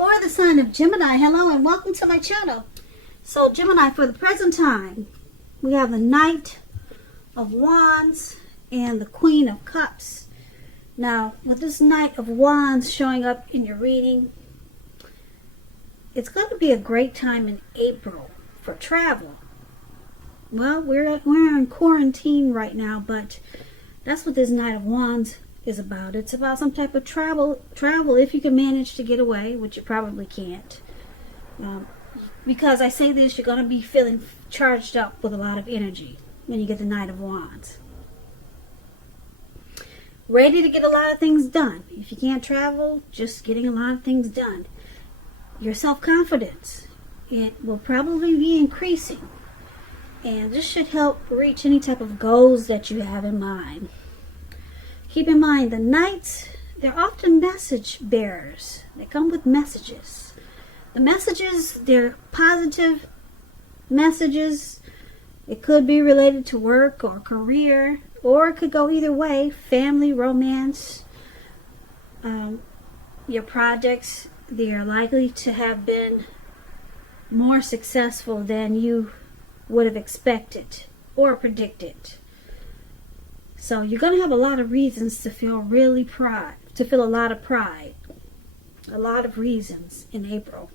for the sign of Gemini, hello and welcome to my channel. So Gemini, for the present time, we have the Knight of Wands and the Queen of Cups. Now, with this Knight of Wands showing up in your reading, it's going to be a great time in April for travel. Well, we're in quarantine right now, but that's what this Knight of Wands is about. It's about some type of travel if you can manage to get away, which you probably can't. Because I say this, you're going to be feeling charged up with a lot of energy when you get the Knight of Wands. Ready to get a lot of things done. If you can't travel, just getting a lot of things done. Your self-confidence, it will probably be increasing. And this should help reach any type of goals that you have in mind. Keep in mind, the Knights, they're often message bearers. They come with messages. The messages, they're positive messages. It could be related to work or career, or it could go either way. Family, romance, your projects, they are likely to have been more successful than you would have expected or predicted. So you're going to have a lot of reasons to feel a lot of pride. A lot of reasons in April.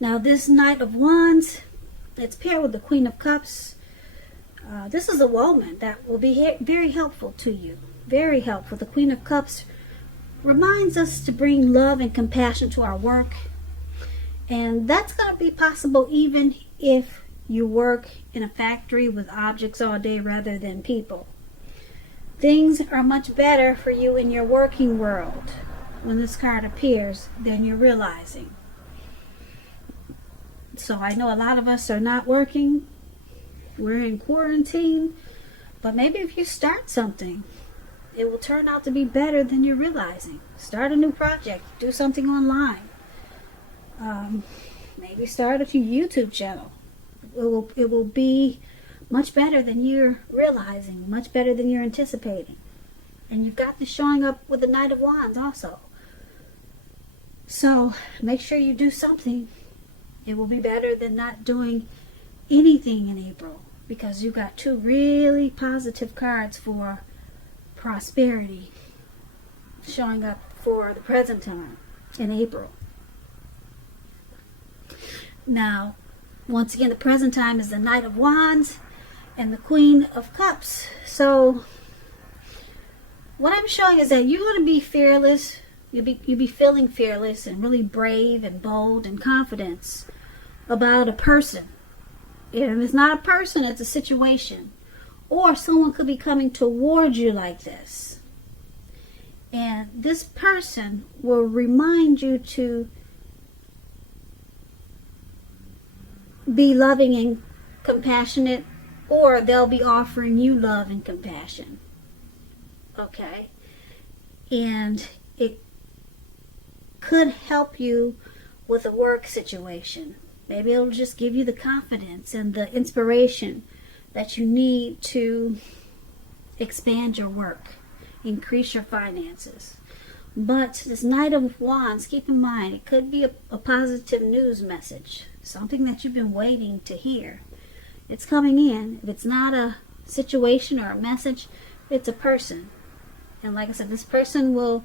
Now this Knight of Wands, it's paired with the Queen of Cups. This is a woman that will be very helpful to you. Very helpful. The Queen of Cups reminds us to bring love and compassion to our work. And that's going to be possible even if you work in a factory with objects all day rather than people. Things are much better for you in your working world when this card appears than you're realizing. So I know a lot of us are not working. We're in quarantine. But maybe if you start something, it will turn out to be better than you're realizing. Start a new project. Do something online. Maybe start a YouTube channel. It will be much better than you're realizing, much better than you're anticipating. And you've got this showing up with the Knight of Wands also. So make sure you do something. It will be better than not doing anything in April, because you've got two really positive cards for prosperity showing up for the present time in April. Now, once again, the present time is the Knight of Wands and the Queen of Cups. So, what I'm showing is that you're going to be fearless. You'll be feeling fearless and really brave and bold and confident about a person. If it's not a person, it's a situation. Or someone could be coming towards you like this. And this person will remind you to be loving and compassionate, or they'll be offering you love and compassion. Okay? And it could help you with a work situation. Maybe it'll just give you the confidence and the inspiration that you need to expand your work, increase your finances. But this Knight of Wands, keep in mind, it could be a positive news message, something that you've been waiting to hear. It's coming in. If it's not a situation or a message, it's a person. And like I said, this person will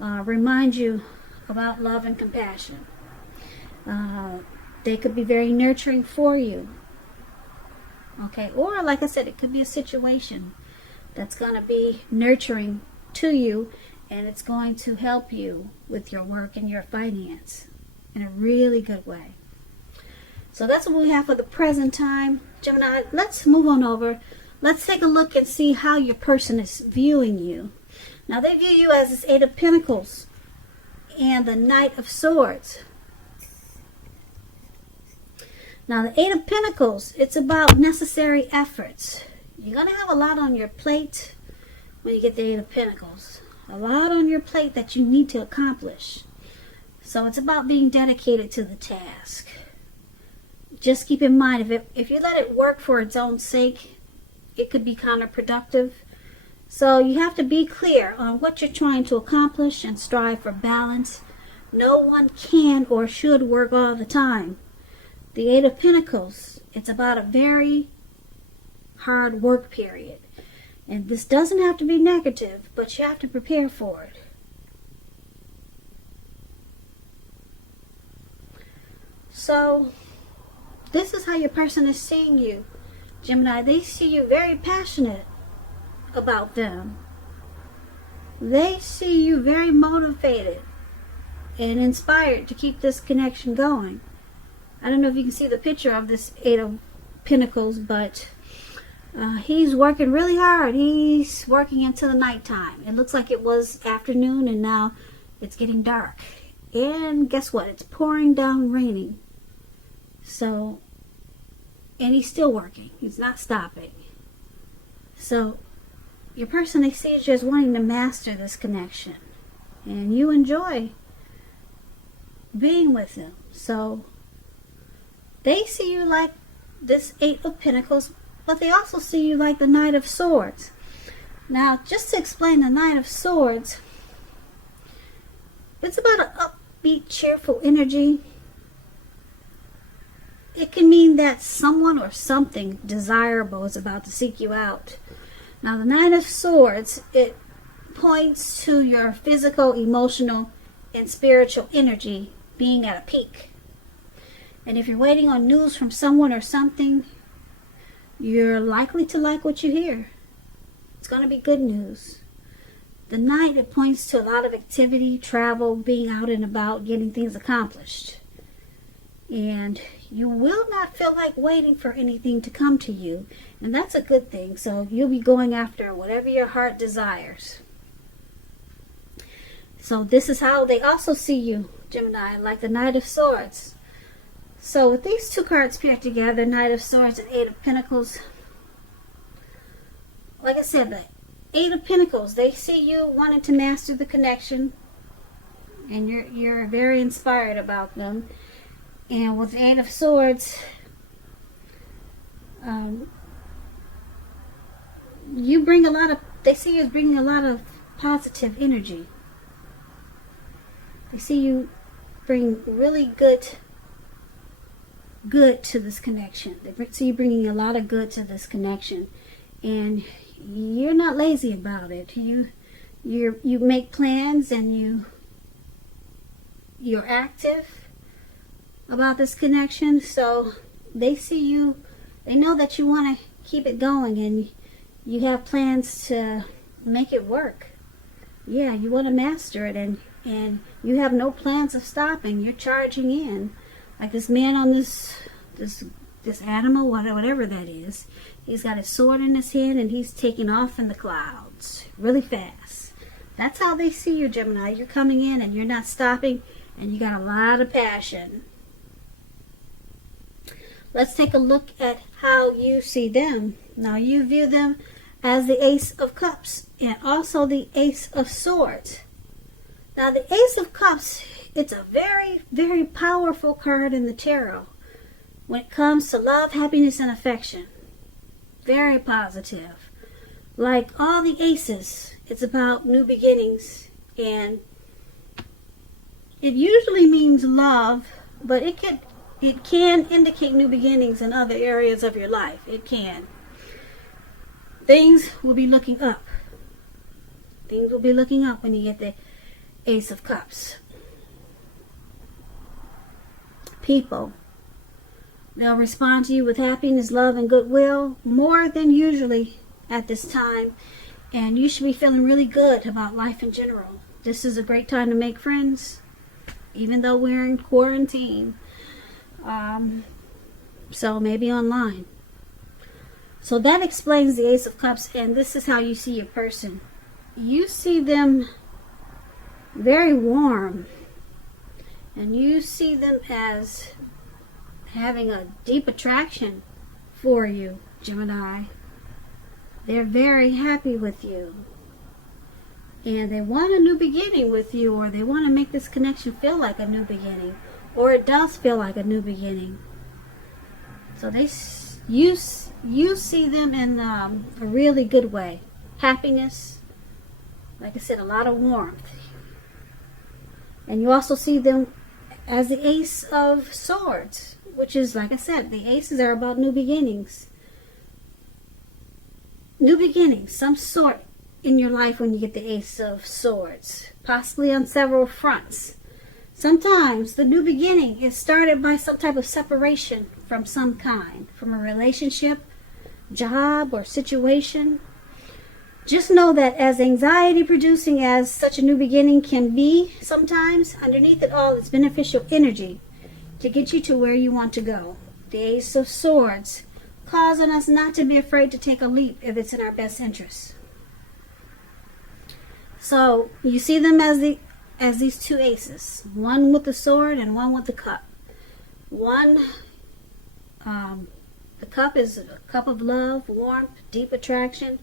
remind you about love and compassion. They could be very nurturing for you. Okay, or like I said, it could be a situation that's going to be nurturing to you, and it's going to help you with your work and your finance in a really good way. So that's what we have for the present time. Gemini, let's move on over. Let's take a look and see how your person is viewing you. Now, they view you as this Eight of Pentacles and the Knight of Swords. Now, the Eight of Pentacles, it's about necessary efforts. You're going to have a lot on your plate when you get the Eight of Pentacles. A lot on your plate that you need to accomplish. So it's about being dedicated to the task. Just keep in mind, if you let it work for its own sake, it could be counterproductive. So you have to be clear on what you're trying to accomplish and strive for balance No one can or should work all the time. The Eight of Pentacles, it's about a very hard work period. And this doesn't have to be negative, but you have to prepare for it. So, this is how your person is seeing you, Gemini. They see you very passionate about them. They see you very motivated and inspired to keep this connection going. I don't know if you can see the picture of this Eight of Pentacles, but he's working really hard. He's working until the nighttime. It looks like it was afternoon and now it's getting dark. And guess what? It's pouring down raining. So, and he's still working. He's not stopping. So, your person, they see you as wanting to master this connection. And you enjoy being with them. So, they see you like this Eight of Pentacles, but they also see you like the Knight of Swords. Now, just to explain the Knight of Swords, it's about an upbeat, cheerful energy. It can mean that someone or something desirable is about to seek you out. Now, the Knight of Swords, it points to your physical, emotional, and spiritual energy being at a peak. And if you're waiting on news from someone or something, you're likely to like what you hear. It's going to be good news. The Knight, it points to a lot of activity, travel, being out and about, getting things accomplished. And you will not feel like waiting for anything to come to you. And that's a good thing. So you'll be going after whatever your heart desires. So this is how they also see you, Gemini, like the Knight of Swords. So with these two cards paired together, Knight of Swords and Eight of Pentacles, like I said, the Eight of Pentacles, they see you wanting to master the connection. And you're very inspired about them. And with the Eight of Swords, you bring a lot of, they see you as bringing a lot of positive energy. They see you bring really good to this connection. They see you bringing a lot of good to this connection. And you're not lazy about it. You make plans and you're active about this connection. So they see you, they know that you want to keep it going and you have plans to make it work. Yeah, you want to master it and you have no plans of stopping. You're charging in. Like this man on this animal, whatever that is. He's got his sword in his hand and he's taking off in the clouds really fast. That's how they see you, Gemini. You're coming in and you're not stopping and you got a lot of passion. Let's take a look at how you see them. Now you view them as the Ace of Cups and also the Ace of Swords. Now the Ace of Cups, it's a very, very powerful card in the tarot when it comes to love, happiness, and affection. Very positive. Like all the aces, it's about new beginnings, and it usually means love, but it can indicate new beginnings in other areas of your life. It can. Things will be looking up. Things will be looking up when you get the Ace of Cups. People, they'll respond to you with happiness, love, and goodwill more than usually at this time. And you should be feeling really good about life in general. This is a great time to make friends, even though we're in quarantine. So maybe online. So that explains the Ace of Cups, and this is how you see your person. You see them very warm, and you see them as having a deep attraction for you, Gemini. They're very happy with you, and they want a new beginning with you, or they want to make this connection feel like a new beginning, or it does feel like a new beginning. So you see them in a really good way. Happiness, like I said, a lot of warmth. And you also see them as the Ace of Swords, which is, like I said, the aces are about new beginnings. New beginnings, some sort in your life when you get the Ace of Swords, possibly on several fronts. Sometimes the new beginning is started by some type of separation from some kind, from a relationship, job, or situation. Just know that as anxiety producing as such a new beginning can be sometimes, underneath it all is beneficial energy to get you to where you want to go. The Ace of Swords, causing us not to be afraid to take a leap if it's in our best interest. So you see them as these two aces, one with the sword and one with the cup. One, the cup is a cup of love, warmth, deep attraction.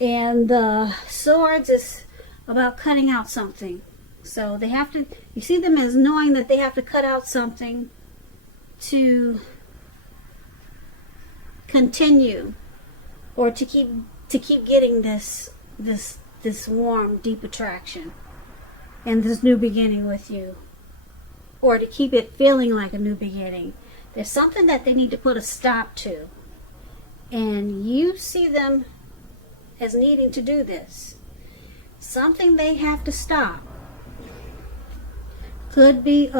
And the swords is about cutting out something. So they have to, you see them as knowing that they have to cut out something to continue, or to keep getting this warm, deep attraction and this new beginning with you, or to keep it feeling like a new beginning. There's something that they need to put a stop to, and you see them as needing to do this. Something they have to stop. Could be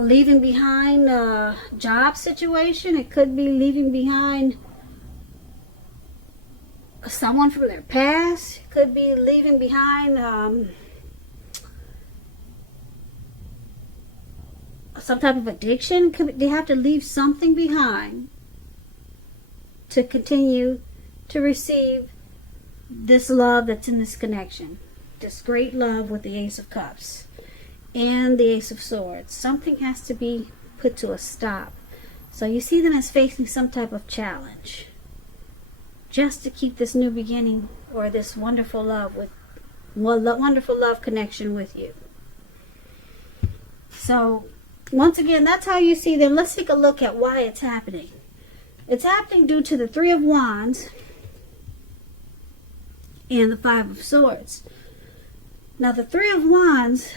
leaving behind a job situation. It could be leaving behind someone from their past. It could be leaving behind some type of addiction. They have to leave something behind to continue to receive this love that's in this connection. This great love with the Ace of Cups and the Ace of Swords. Something has to be put to a stop. So you see them as facing some type of challenge, just to keep this new beginning or this wonderful love connection with you. So once again, that's how you see them. Let's take a look at why it's happening. It's happening due to the Three of Wands and the Five of Swords. Now the Three of Wands,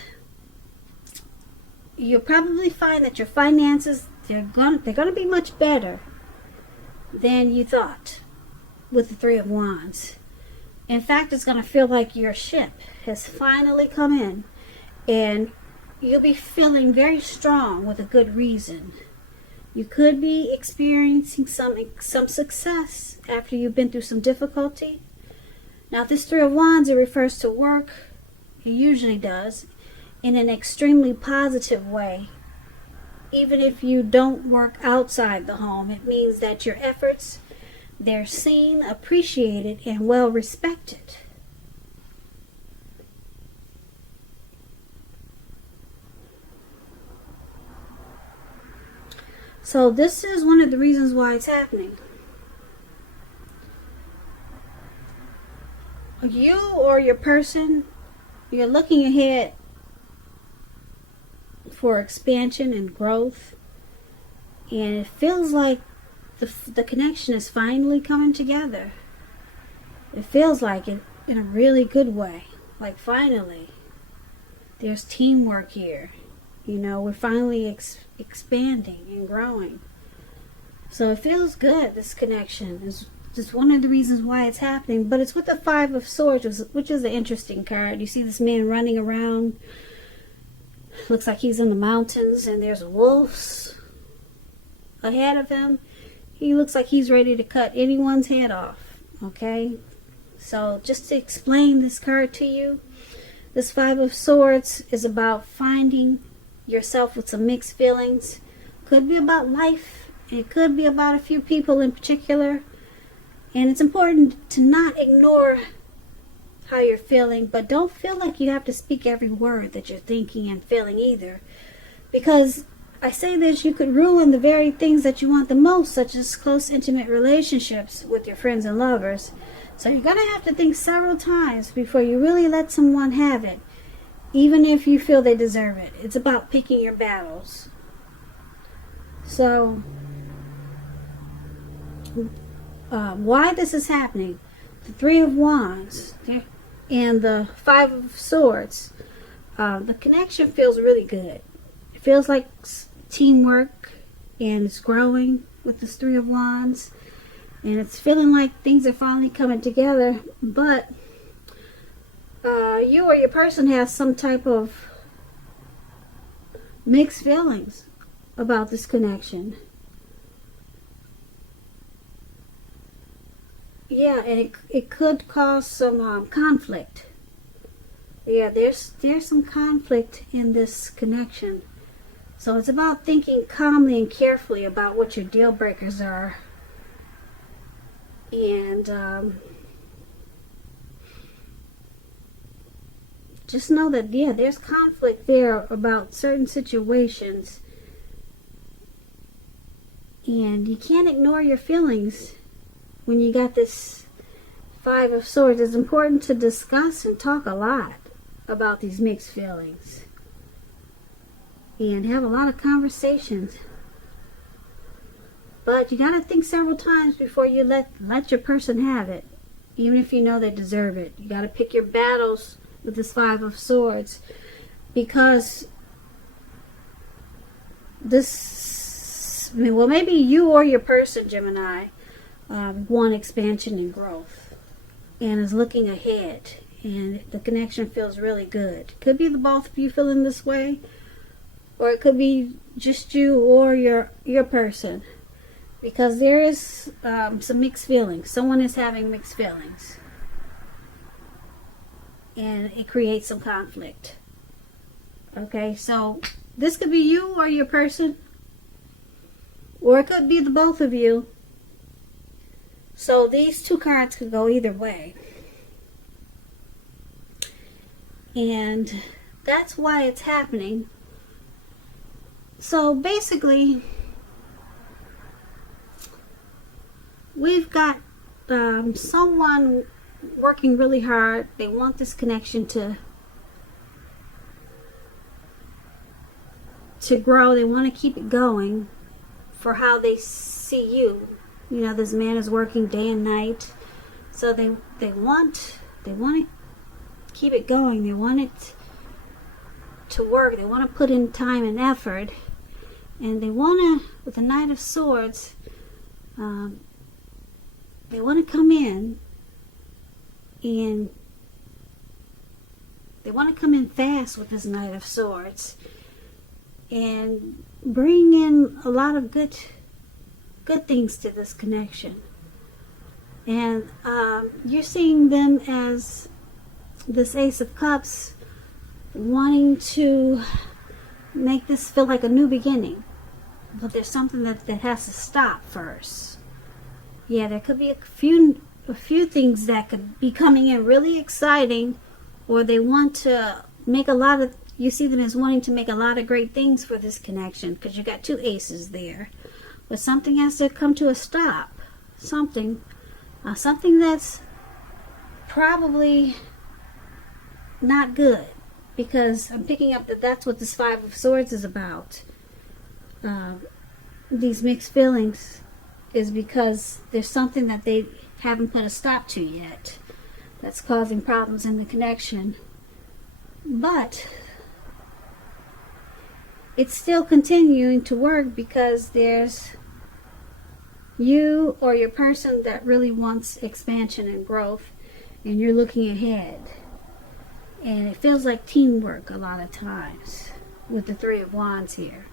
you'll probably find that your finances, they're going to be much better than you thought with the Three of Wands. In fact, it's going to feel like your ship has finally come in, and you'll be feeling very strong with a good reason. You could be experiencing some success after you've been through some difficulty. Now this Three of Wands, it refers to work. It usually does, in an extremely positive way. Even if you don't work outside the home, it means that your efforts, they're seen, appreciated, and well respected. So this is one of the reasons why it's happening. You or your person, you're looking ahead for expansion and growth, and it feels like the connection is finally coming together. It feels like it in a really good way. Like finally, there's teamwork here. You know, we're finally expanding and growing. So it feels good, this connection. It's just one of the reasons why it's happening. But it's with the Five of Swords, which is an interesting card. You see this man running around. Looks like he's in the mountains, and there's wolves ahead of him. He looks like he's ready to cut anyone's head off. Okay? So just to explain this card to you, this Five of Swords is about finding yourself with some mixed feelings. Could be about life. It could be about a few people in particular. And it's important to not ignore how you're feeling, but don't feel like you have to speak every word that you're thinking and feeling either. Because I say this, you could ruin the very things that you want the most, such as close, intimate relationships with your friends and lovers. So you're going to have to think several times before you really let someone have it, even if you feel they deserve it. It's about picking your battles. So, why this is happening? The Three of Wands. and the Five of Swords, the connection feels really good. It feels like teamwork, and it's growing with this Three of Wands, and it's feeling like things are finally coming together. But you or your person has some type of mixed feelings about this connection. Yeah, and it could cause some conflict. Yeah, there's some conflict in this connection. So it's about thinking calmly and carefully about what your deal breakers are. And just know that, yeah, there's conflict there about certain situations. And you can't ignore your feelings when you got this Five of Swords. It's important to discuss and talk a lot about these mixed feelings. And have a lot of conversations. But you got to think several times before you let your person have it. Even if you know they deserve it. You got to pick your battles with this Five of Swords. Because this, well, maybe you or your person, Gemini, want expansion and growth. And is looking ahead. And the connection feels really good. Could be the both of you feeling this way. Or it could be just you or your person. Because there is some mixed feelings. Someone is having mixed feelings. And it creates some conflict. Okay, so this could be you or your person. Or it could be the both of you. So these two cards could go either way. And that's why it's happening. So basically, we've got someone working really hard. They want this connection to grow. They want to keep it going for how they see you. You know, this man is working day and night. So they want to keep it going. They want it to work. They want to put in time and effort. And they want to, with the Knight of Swords, they want to come in and they want to come in fast with this Knight of Swords and bring in a lot of good things to this connection. And you're seeing them as this Ace of Cups, wanting to make this feel like a new beginning. But there's something that has to stop first. Yeah, there could be a few things that could be coming in really exciting, or they want to make a lot of, you see them as wanting to make a lot of great things for this connection, because you got two aces there. But something has to come to a stop. Something that's probably not good, because I'm picking up that that's what this Five of Swords is about. These mixed feelings is because there's something that they haven't put a stop to yet that's causing problems in the connection. But it's still continuing to work because there's you or your person that really wants expansion and growth, and you're looking ahead. And it feels like teamwork a lot of times with the Three of Wands here.